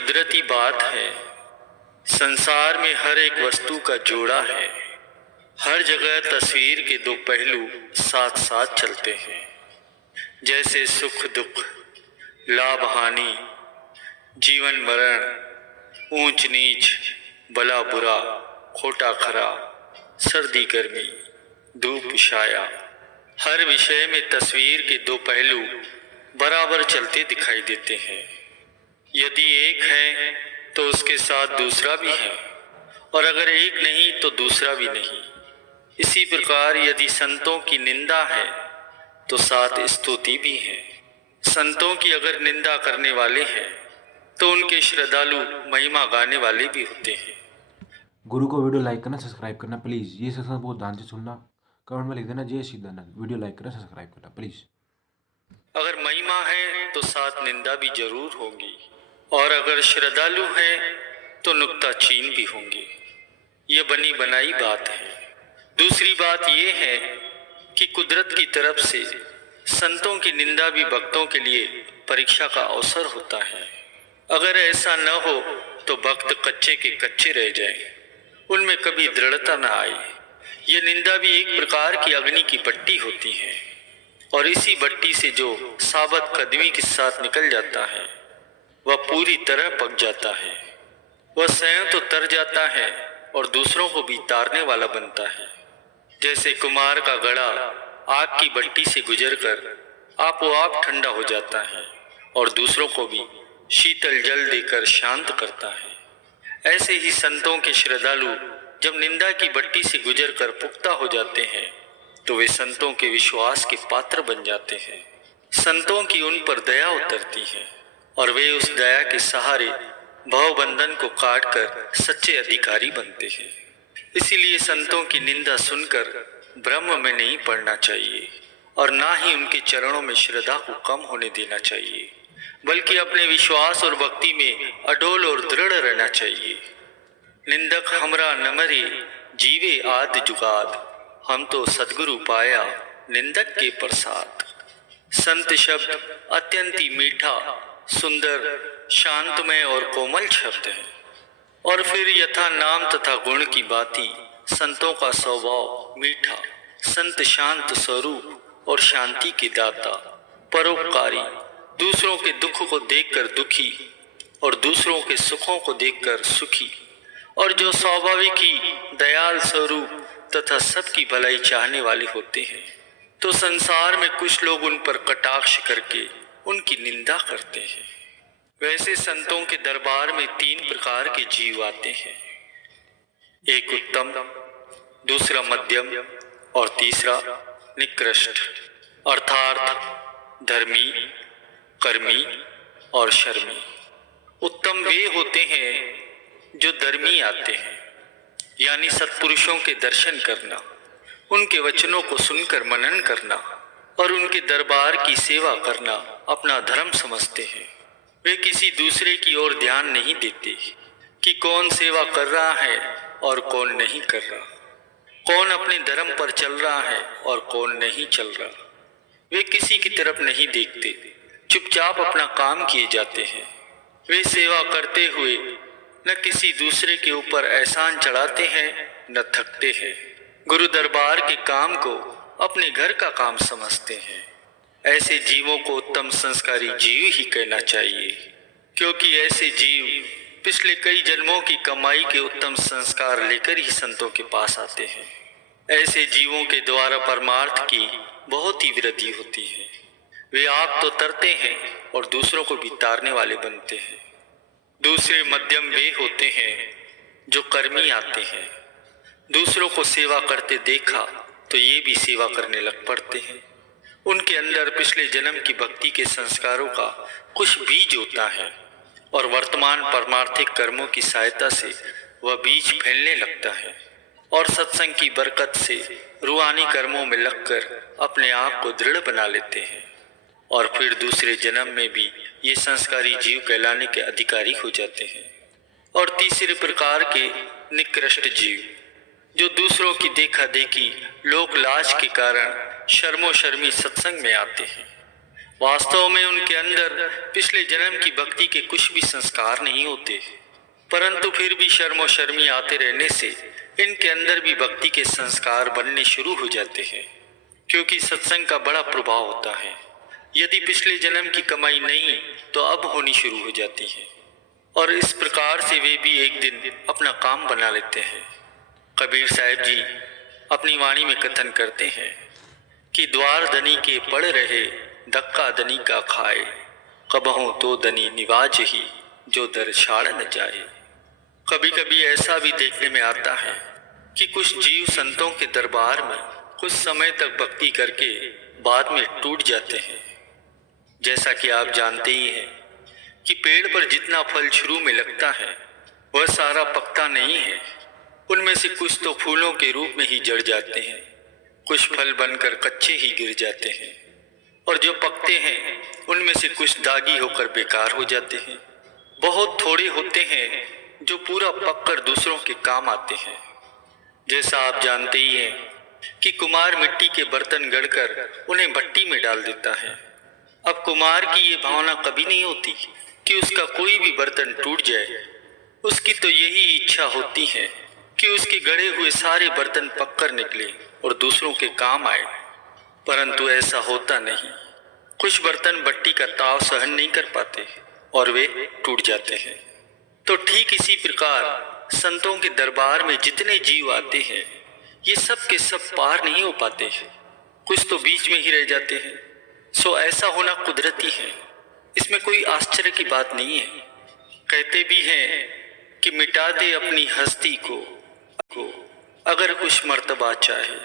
कुदरती बात है। संसार में हर एक वस्तु का जोड़ा है। हर जगह तस्वीर के दो पहलू साथ साथ चलते हैं, जैसे सुख दुख, लाभ हानि, जीवन मरण, ऊंच नीच, भला बुरा, खोटा खरा, सर्दी गर्मी, धूप छाया। हर विषय में तस्वीर के दो पहलू बराबर चलते दिखाई देते हैं। यदि एक है तो उसके साथ दूसरा भी है, और अगर एक नहीं तो दूसरा भी नहीं। इसी प्रकार यदि संतों की निंदा है तो साथ स्तुति भी है। संतों की अगर निंदा करने वाले हैं तो उनके श्रद्धालु महिमा गाने वाले भी होते हैं। गुरु को वीडियो लाइक करना, सब्सक्राइब करना प्लीज़। ये सत्संग बहुत ध्यान से सुनना, कमेंट में लिख देना जय सिद्धानंद। वीडियो लाइक करना, सब्सक्राइब करना प्लीज़। अगर महिमा है तो साथ निंदा भी जरूर होगी, और अगर श्रद्धालु है तो नुक्ताचीन भी होंगे। यह बनी बनाई बात है। दूसरी बात यह है कि कुदरत की तरफ से संतों की निंदा भी भक्तों के लिए परीक्षा का अवसर होता है। अगर ऐसा न हो तो भक्त कच्चे के कच्चे रह जाएं, उनमें कभी दृढ़ता न आए। यह निंदा भी एक प्रकार की अग्नि की भट्टी होती है, और इसी भट्टी से जो साबत कदमी के साथ निकल जाता है वह पूरी तरह पक जाता है। वह स्वयं तो तर जाता है और दूसरों को भी तारने वाला बनता है। जैसे कुम्हार का घड़ा आग की भट्टी से गुजरकर आप ठंडा हो जाता है और दूसरों को भी शीतल जल देकर शांत करता है। ऐसे ही संतों के श्रद्धालु जब निंदा की भट्टी से गुजरकर पुख्ता हो जाते हैं तो वे संतों के विश्वास के पात्र बन जाते हैं। संतों की उन पर दया उतरती है और वे उस दया के सहारे भवबंधन को काटकर सच्चे अधिकारी बनते हैं। इसीलिए संतों की निंदा सुनकर ब्रह्म में नहीं पड़ना चाहिए, और ना ही उनके चरणों में श्रद्धा को कम होने देना चाहिए, बल्कि अपने विश्वास और भक्ति में अडोल और दृढ़ रहना चाहिए। निंदक हमरा न मरे, जीवे आद जुगाद, हम तो सद्गुरु पाया निंदक के प्रसाद। संत शब्द अत्यंत ही मीठा, सुंदर, शांतमय और कोमल शब्द है। और फिर यथा नाम तथा गुण की बाती संतों का स्वभाव मीठा। संत शांत स्वरूप और शांति के दाता, परोपकारी, दूसरों के दुख को देखकर दुखी और दूसरों के सुखों को देखकर सुखी, और जो स्वाभाविक ही दयाल स्वरूप तथा सबकी भलाई चाहने वाले होते हैं। तो संसार में कुछ लोग उन पर कटाक्ष करके उनकी निंदा करते हैं। वैसे संतों के दरबार में 3 प्रकार के जीव आते हैं, एक उत्तम, दूसरा मध्यम और तीसरा निकृष्ट, अर्थात धर्मी, कर्मी और शर्मी। उत्तम वे होते हैं जो धर्मी आते हैं, यानी सत्पुरुषों के दर्शन करना, उनके वचनों को सुनकर मनन करना और उनके दरबार की सेवा करना अपना धर्म समझते हैं। वे किसी दूसरे की ओर ध्यान नहीं देते कि कौन सेवा कर रहा है और कौन नहीं कर रहा, कौन अपने धर्म पर चल रहा है और कौन नहीं चल रहा। वे किसी की तरफ नहीं देखते, चुपचाप अपना काम किए जाते हैं। वे सेवा करते हुए न किसी दूसरे के ऊपर एहसान चढ़ाते हैं न थकते हैं। गुरु दरबार के काम को अपने घर का काम समझते हैं। ऐसे जीवों को उत्तम संस्कारी जीव ही कहना चाहिए, क्योंकि ऐसे जीव पिछले कई जन्मों की कमाई के उत्तम संस्कार लेकर ही संतों के पास आते हैं। ऐसे जीवों के द्वारा परमार्थ की बहुत ही वृद्धि होती है। वे आप तो तरते हैं और दूसरों को भी तारने वाले बनते हैं। दूसरे मध्यम वे होते हैं जो कर्मी आते हैं। दूसरों को सेवा करते देखा तो ये भी सेवा करने लग पड़ते हैं। उनके अंदर पिछले जन्म की भक्ति के संस्कारों का कुछ बीज होता है, और वर्तमान परमार्थिक कर्मों की सहायता से वह बीज फैलने लगता है, और सत्संग की बरकत से रूहानी कर्मों में लगकर अपने आप को दृढ़ बना लेते हैं, और फिर दूसरे जन्म में भी ये संस्कारी जीव कहलाने के अधिकारी हो जाते हैं। और तीसरे प्रकार के निकृष्ट जीव, जो दूसरों की देखा देखी लोक लाज के कारण शर्मो शर्मी सत्संग में आते हैं। वास्तव में उनके अंदर पिछले जन्म की भक्ति के कुछ भी संस्कार नहीं होते, परंतु फिर भी शर्मो शर्मी आते रहने से इनके अंदर भी भक्ति के संस्कार बनने शुरू हो जाते हैं, क्योंकि सत्संग का बड़ा प्रभाव होता है। यदि पिछले जन्म की कमाई नहीं तो अब होनी शुरू हो जाती है, और इस प्रकार से वे भी एक दिन अपना काम बना लेते हैं। कबीर साहब जी अपनी वाणी में कथन करते हैं कि द्वार धनी के पड़ रहे, धक्का धनी का खाए, कबहों तो धनी निवाज ही, जो दर छाड़ न जाए। कभी कभी ऐसा भी देखने में आता है कि कुछ जीव संतों के दरबार में कुछ समय तक भक्ति करके बाद में टूट जाते हैं। जैसा कि आप जानते ही हैं कि पेड़ पर जितना फल शुरू में लगता है वह सारा पकता नहीं है। उनमें से कुछ तो फूलों के रूप में ही जड़ जाते हैं, कुछ फल बनकर कच्चे ही गिर जाते हैं, और जो पकते हैं उनमें से कुछ दागी होकर बेकार हो जाते हैं। बहुत थोड़े होते हैं जो पूरा पककर दूसरों के काम आते हैं। जैसा आप जानते ही हैं कि कुम्हार मिट्टी के बर्तन गढ़कर उन्हें भट्टी में डाल देता है। अब कुम्हार की ये भावना कभी नहीं होती कि उसका कोई भी बर्तन टूट जाए। उसकी तो यही इच्छा होती है कि उसके गढ़े हुए सारे बर्तन पककर निकले और दूसरों के काम आए, परंतु ऐसा होता नहीं। कुछ बर्तन भट्टी का ताव सहन नहीं कर पाते और वे टूट जाते हैं। तो ठीक इसी प्रकार संतों के दरबार में जितने जीव आते हैं ये सब के सब पार नहीं हो पाते, कुछ तो बीच में ही रह जाते हैं। सो ऐसा होना कुदरती है, इसमें कोई आश्चर्य की बात नहीं है। कहते भी हैं कि मिटा दे अपनी हस्ती को अगर कुछ मर्तबा चाहे,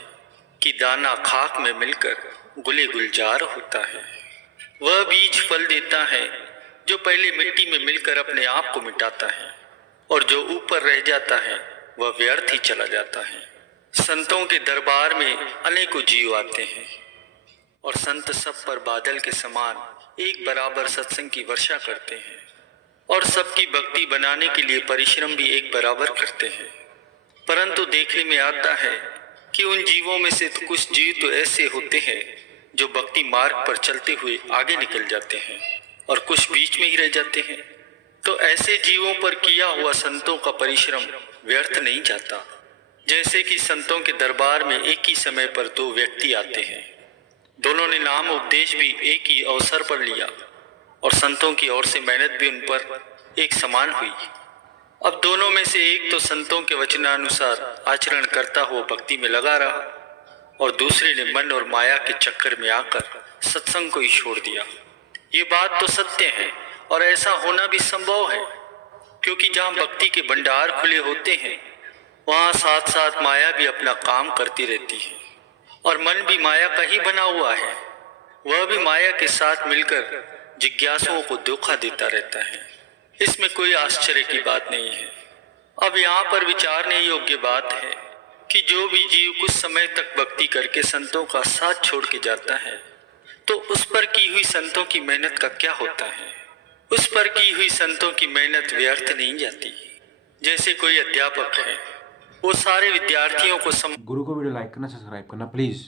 कि दाना खाक में मिलकर गुले गुलजार होता है। वह बीज फल देता है जो पहले मिट्टी में मिलकर अपने आप को मिटाता है, और जो ऊपर रह जाता है वह व्यर्थ ही चला जाता है। संतों के दरबार में अनेकों जीव आते हैं और संत सब पर बादल के समान एक बराबर सत्संग की वर्षा करते हैं, और सबकी भक्ति बनाने के लिए परिश्रम भी एक बराबर करते हैं। परंतु देखने में आता है कि उन जीवों में से तो कुछ जीव तो ऐसे होते हैं जो भक्ति मार्ग पर चलते हुए आगे निकल जाते हैं, और कुछ बीच में ही रह जाते हैं। तो ऐसे जीवों पर किया हुआ संतों का परिश्रम व्यर्थ नहीं जाता। जैसे कि संतों के दरबार में एक ही समय पर दो व्यक्ति आते हैं, दोनों ने नाम उपदेश भी एक ही अवसर पर लिया, और संतों की ओर से मेहनत भी उन पर एक समान हुई। अब दोनों में से एक तो संतों के वचनानुसार आचरण करता हुआ भक्ति में लगा रहा, और दूसरे ने मन और माया के चक्कर में आकर सत्संग को ही छोड़ दिया। ये बात तो सत्य है, और ऐसा होना भी संभव है, क्योंकि जहाँ भक्ति के भंडार खुले होते हैं वहाँ साथ साथ माया भी अपना काम करती रहती है, और मन भी माया का ही बना हुआ है। वह भी माया के साथ मिलकर जिज्ञासुओं को धोखा देता रहता है। इसमें कोई आश्चर्य की बात नहीं है। अब यहाँ पर विचारने योग्य बात है कि जो भी जीव कुछ समय तक भक्ति करके संतों का साथ छोड़ के जाता है, तो उस पर की हुई संतों की मेहनत का क्या होता है? उस पर की हुई संतों की मेहनत व्यर्थ नहीं जाती। जैसे कोई अध्यापक है, वो सारे विद्यार्थियों को गुरु को वीडियो लाइक करना, सब्सक्राइब करना प्लीज़।